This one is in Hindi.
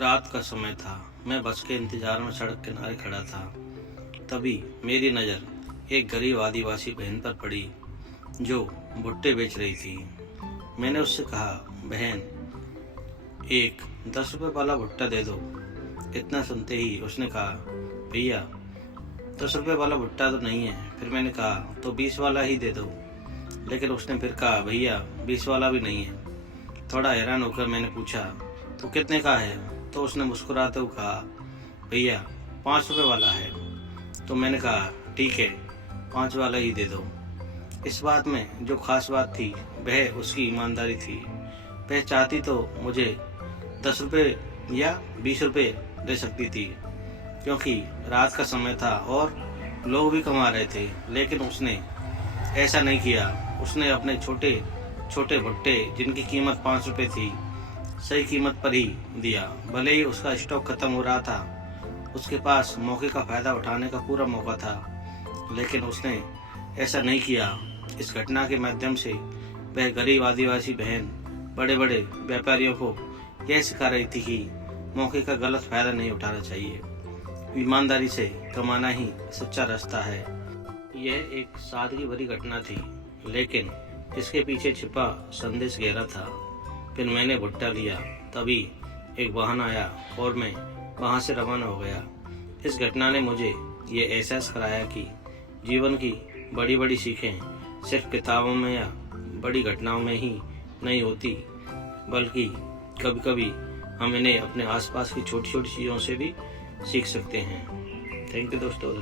रात का समय था। मैं बस के इंतजार में सड़क किनारे खड़ा था। तभी मेरी नज़र एक गरीब आदिवासी बहन पर पड़ी जो भुट्टे बेच रही थी। मैंने उससे कहा, बहन, एक 10 रुपए वाला भुट्टा दे दो। इतना सुनते ही उसने कहा, भैया 10 रुपए वाला भुट्टा तो नहीं है। फिर मैंने कहा, तो 20 वाला ही दे दो। लेकिन उसने फिर कहा, भैया 20 वाला भी नहीं है। थोड़ा हैरान होकर मैंने पूछा, तो कितने का है? तो उसने मुस्कुराते हुए कहा, भैया 5 रुपए वाला है। तो मैंने कहा, ठीक है, 5 वाला ही दे दो। इस बात में जो खास बात थी वह उसकी ईमानदारी थी। वह चाहती तो मुझे 10 रुपए या 20 रुपए दे सकती थी, क्योंकि रात का समय था और लोग भी कमा रहे थे। लेकिन उसने ऐसा नहीं किया। उसने अपने छोटे छोटे भुट्टे, जिनकी कीमत 5 रुपए थी, सही कीमत पर ही दिया। भले ही उसका स्टॉक खत्म हो रहा था, उसके पास मौके का फायदा उठाने का पूरा मौका था, लेकिन उसने ऐसा नहीं किया। इस घटना के माध्यम से वह गरीब आदिवासी बहन बड़े बड़े व्यापारियों को यह सिखा रही थी कि मौके का गलत फायदा नहीं उठाना चाहिए। ईमानदारी से कमाना ही सच्चा रास्ता है। यह एक सादगी भरी घटना थी, लेकिन इसके पीछे छिपा संदेश गहरा था। फिर मैंने भुट्टा लिया। तभी एक वाहन आया और मैं वहां से रवाना हो गया। इस घटना ने मुझे ये एहसास कराया कि जीवन की बड़ी बड़ी सीखें सिर्फ किताबों में या बड़ी घटनाओं में ही नहीं होती, बल्कि कभी कभी हम इन्हें अपने आसपास की छोटी छोटी चीज़ों से भी सीख सकते हैं। थैंक यू दोस्तों।